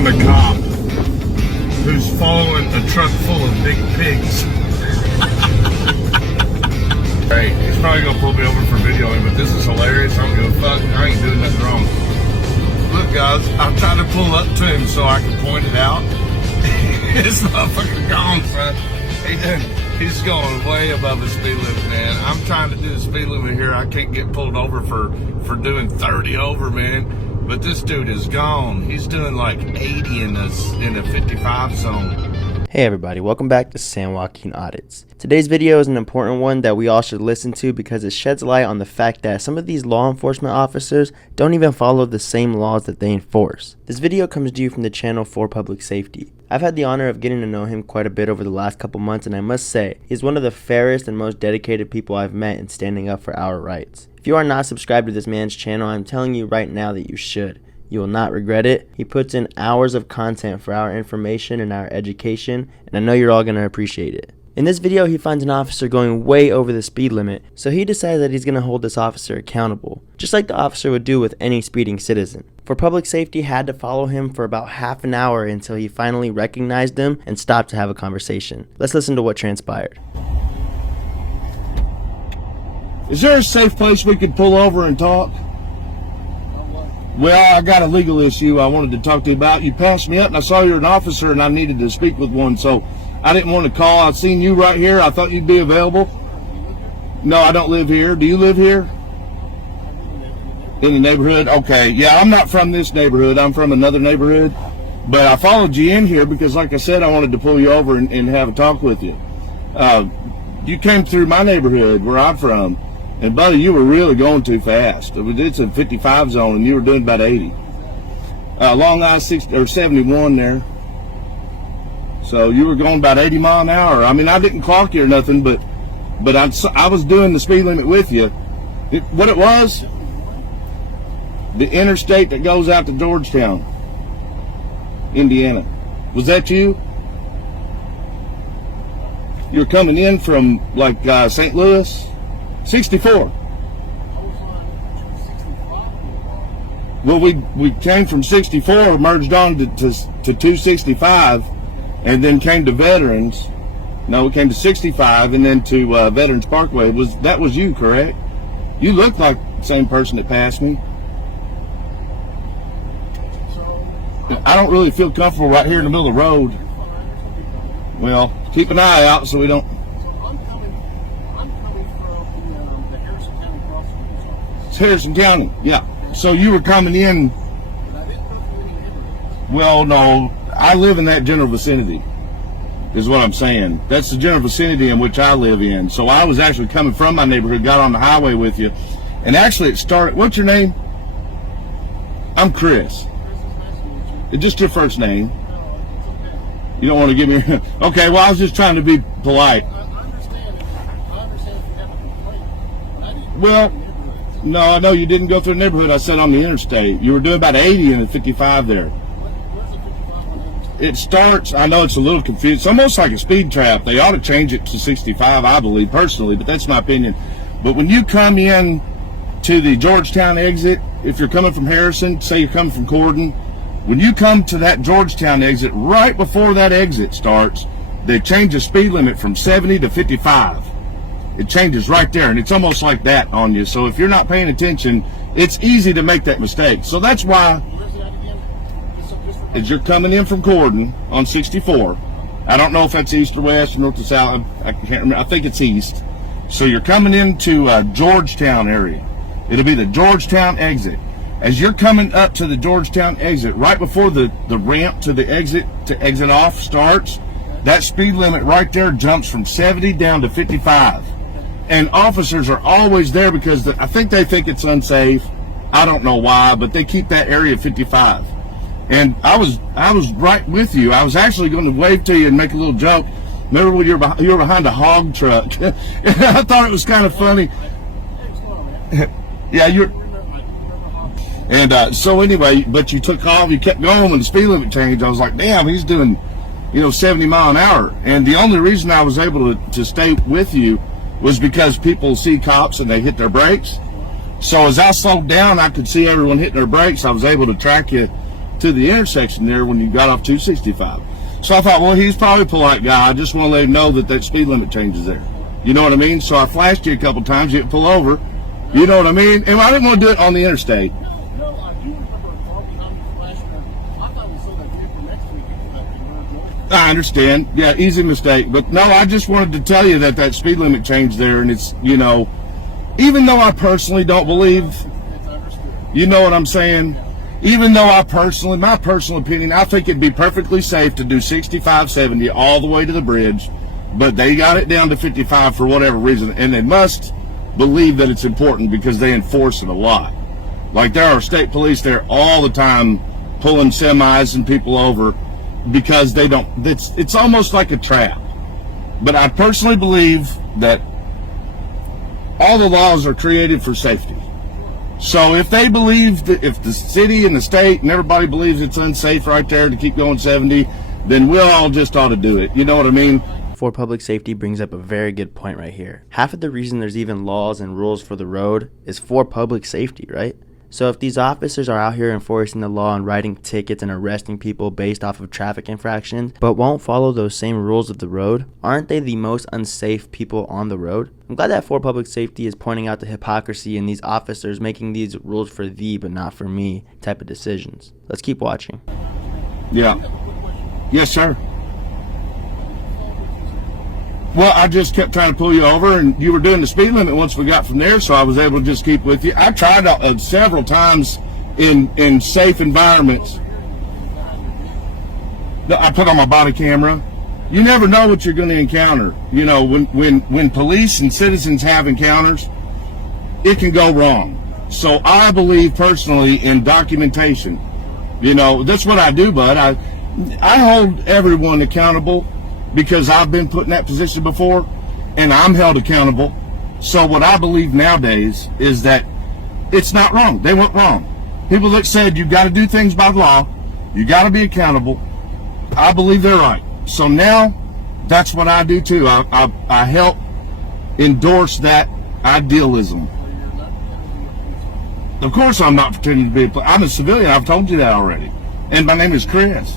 following a cop who's following a truck full of big pigs. Hey, he's probably gonna pull me over for videoing, but this is hilarious. I don't give a fuck. I ain't doing nothing wrong. Look, guys, I'm trying to pull up to him so I can point it out. This motherfucker gone, son. He's going way above the speed limit, man. I'm trying to do the speed limit here. I can't get pulled over for doing 30 over, man. But this dude is gone. He's doing like 80 in a 55 zone. Hey everybody, welcome back to San Joaquin Audits. Today's video is an important one that we all should listen to because it sheds light on the fact that some of these law enforcement officers don't even follow the same laws that they enforce. This video comes to you from the channel For Public Safety. I've had the honor of getting to know him quite a bit over the last couple months, and I must say, he's one of the fairest and most dedicated people I've met in standing up for our rights. If you are not subscribed to this man's channel, I'm telling you right now that you should. You will not regret it. He puts in hours of content for our information and our education, and I know you're all going to appreciate it. In this video, he finds an officer going way over the speed limit, so he decides that he's going to hold this officer accountable, just like the officer would do with any speeding citizen. For Public Safety had to follow him for about half an hour until he finally recognized him and stopped to have a conversation. Let's listen to what transpired. Is there a safe place we could pull over and talk? Well, I got a legal issue I wanted to talk to you about. You passed me up and I saw you're an officer and I needed to speak with one, so I didn't want to call. I've seen you right here. I thought you'd be available. No, I don't live here. Do you live here? In the neighborhood? Okay. Yeah, I'm not from this neighborhood. I'm from another neighborhood. But I followed you in here because, like I said, I wanted to pull you over and have a talk with you. You came through my neighborhood where I'm from. And buddy, you were really going too fast. It's a 55 zone, and you were doing about 80. Long I-60 or 71 there. So you were going about 80 mile an hour. I mean, I didn't clock you or nothing, but I was doing the speed limit with you. What it was, the interstate that goes out to Georgetown, Indiana. Was that you? You're coming in from like St. Louis? 64. Well, we came from 64, merged on to 265, and then came to Veterans. No, we came to 65 and then to Veterans Parkway. That was you, correct? You look like the same person that passed me. I don't really feel comfortable right here in the middle of the road. Well, keep an eye out so we don't. Harrison County, yeah. So you were coming in. Well, no, I live in that general vicinity, is what I'm saying. That's the general vicinity in which I live in. So I was actually coming from my neighborhood, got on the highway with you, and actually it started. What's your name? I'm Chris. It's just your first name. You don't want to give me. Okay, well, I was just trying to be polite. I understand if you have a complaint. Well. No, I know you didn't go through the neighborhood. I said on the interstate. You were doing about 80 in the 55 there. Where's the 55 on the interstate? It starts, I know it's a little confused. It's almost like a speed trap. They ought to change it to 65, I believe, personally, but that's my opinion. But when you come in to the Georgetown exit, if you're coming from Harrison, say you're coming from Corden, when you come to that Georgetown exit, right before that exit starts, they change the speed limit from 70 to 55. It changes right there, and it's almost like that on you. So if you're not paying attention, it's easy to make that mistake. So that's why, Where's that again? as you're coming in from Corden on 64, I don't know if that's east or west or north or south. I can't remember. I think it's east. So you're coming into Georgetown area. It'll be the Georgetown exit. As you're coming up to the Georgetown exit, right before the ramp to the exit to exit off starts, that speed limit right there jumps from 70 down to 55. And officers are always there because I think they think it's unsafe. I don't know why, but they keep that area 55. And I was right with you. I was actually going to wave to you and make a little joke. Remember when you were behind a hog truck? I thought it was kind of funny. Yeah, you're. And so anyway, but you took off. You kept going when the speed limit changed. I was like, damn, he's doing, 70 mile an hour. And the only reason I was able to stay with you was because people see cops and they hit their brakes. So as I slowed down, I could see everyone hitting their brakes. I was able to track you to the intersection there when you got off 265. So I thought, well, he's probably a polite guy. I just want to let him know that speed limit change is there. You know what I mean? So I flashed you a couple times. You didn't pull over. You know what I mean? And I didn't want to do it on the interstate. No, I do remember a car behind me flashing. I thought we saw that vehicle next week that they were drove. I understand. Yeah, easy mistake. But no, I just wanted to tell you that speed limit change there, and it's, you know, even though I personally don't believe, It's understood. you know what I'm saying? Even though my personal opinion, I think it'd be perfectly safe to do 65, 70 all the way to the bridge, but they got it down to 55 for whatever reason, and they must believe that it's important because they enforce it a lot. Like, there are state police there all the time pulling semis and people over because they don't, it's almost like a trap. But I personally believe that all the laws are created for safety. So if they believe that, if the city and the state and everybody believes it's unsafe right there to keep going 70, then we'll all just ought to do it. You know what I mean? For public safety brings up a very good point right here. Half of the reason there's even laws and rules for the road is for public safety, right? So if these officers are out here enforcing the law and writing tickets and arresting people based off of traffic infractions, but won't follow those same rules of the road, aren't they the most unsafe people on the road? I'm glad that For Public Safety is pointing out the hypocrisy in these officers making these rules for thee but not for me type of decisions. Let's keep watching. Yeah. Yes, sir. Well, I just kept trying to pull you over, and you were doing the speed limit once we got from there, so I was able to just keep with you. I tried several times in safe environments. I put on my body camera. You never know what you're going to encounter. You know, when police and citizens have encounters, it can go wrong. So I believe personally in documentation. You know, that's what I do, bud. I hold everyone accountable, because I've been put in that position before, and I'm held accountable. So what I believe nowadays is that it's not wrong. They went wrong. People that said you got to do things by law, you got to be accountable, I believe they're right. So now that's what I do too. I help endorse that idealism. Of course I'm not pretending to be I'm a civilian. I've told you that already. And my name is Chris.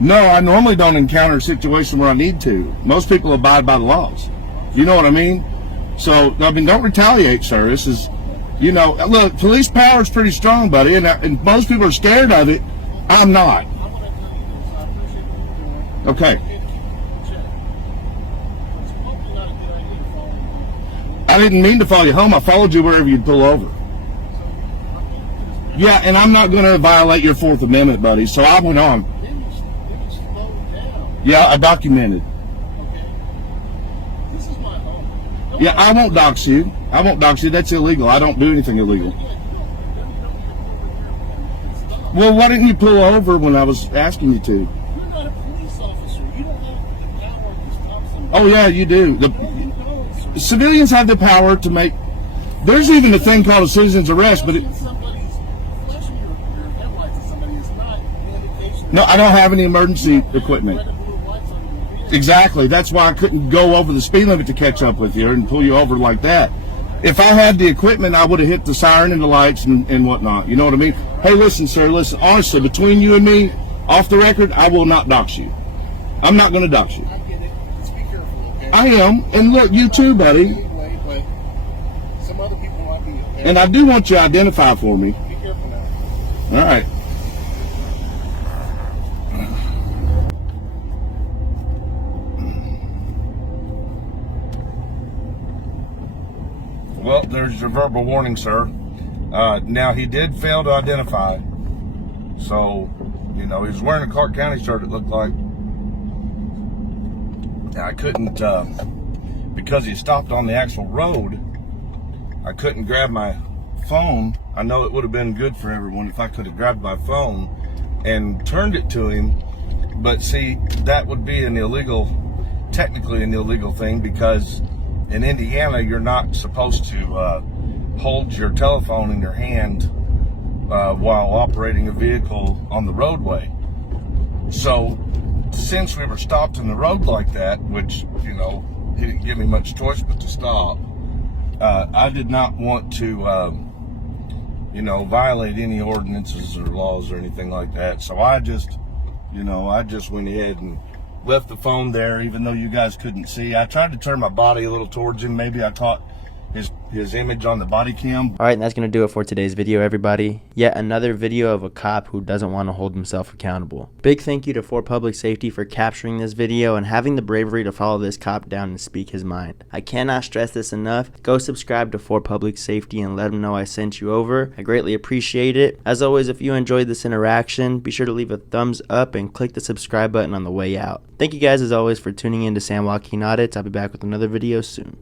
No, I normally don't encounter a situation where I need to. Most people abide by the laws. You know what I mean? So, I mean, don't retaliate, sir. This is, you know, look, police power is pretty strong, buddy, and most people are scared of it. I'm not. Okay. I didn't mean to follow you home. I followed you wherever you'd pull over. Yeah, and I'm not going to violate your Fourth Amendment, buddy, so I went on. Yeah, I documented. Okay. This is my home. Yeah, I won't dox you. I won't dox you. That's illegal. I don't do anything illegal. Well, why didn't you pull over when I was asking you to? You're not a police officer. You don't have the power to stop somebody. Oh, yeah, you do. No, you don't, sir. Civilians have the power to make... There's even a thing called a citizen's arrest, but it... Somebody's flashing your headlights at somebody is not an indication. No, I don't have any emergency equipment. Exactly. That's why I couldn't go over the speed limit to catch up with you and pull you over like that. If I had the equipment, I would have hit the siren and the lights and whatnot. You know what I mean? Hey, listen, sir, listen. Honestly, between you and me, off the record, I will not dox you. I'm not going to dox you. I get it. Just be careful, okay? I am. And look, you too, buddy. Anyway, but some other people might be, okay? And I do want you to identify for me. Be careful now. All right. Well, there's your verbal warning, sir. Now, he did fail to identify. So, you know, he was wearing a Clark County shirt, it looked like. I couldn't, because he stopped on the actual road, I couldn't grab my phone. I know it would have been good for everyone if I could have grabbed my phone and turned it to him. But see, that would be technically an illegal thing, because in Indiana, you're not supposed to hold your telephone in your hand while operating a vehicle on the roadway. So, since we were stopped in the road like that, which, you know, he didn't give me much choice but to stop, I did not want to, violate any ordinances or laws or anything like that. So I just went ahead and left the phone there, even though you guys couldn't see. I tried to turn my body a little towards him. Maybe I caught his image on the body cam. Alright, and that's going to do it for today's video, everybody. Yet another video of a cop who doesn't want to hold himself accountable. Big thank you to 4 Public Safety for capturing this video and having the bravery to follow this cop down and speak his mind. I cannot stress this enough. Go subscribe to 4 Public Safety and let them know I sent you over. I greatly appreciate it. As always, if you enjoyed this interaction, be sure to leave a thumbs up and click the subscribe button on the way out. Thank you guys as always for tuning in to San Joaquin Audits. I'll be back with another video soon.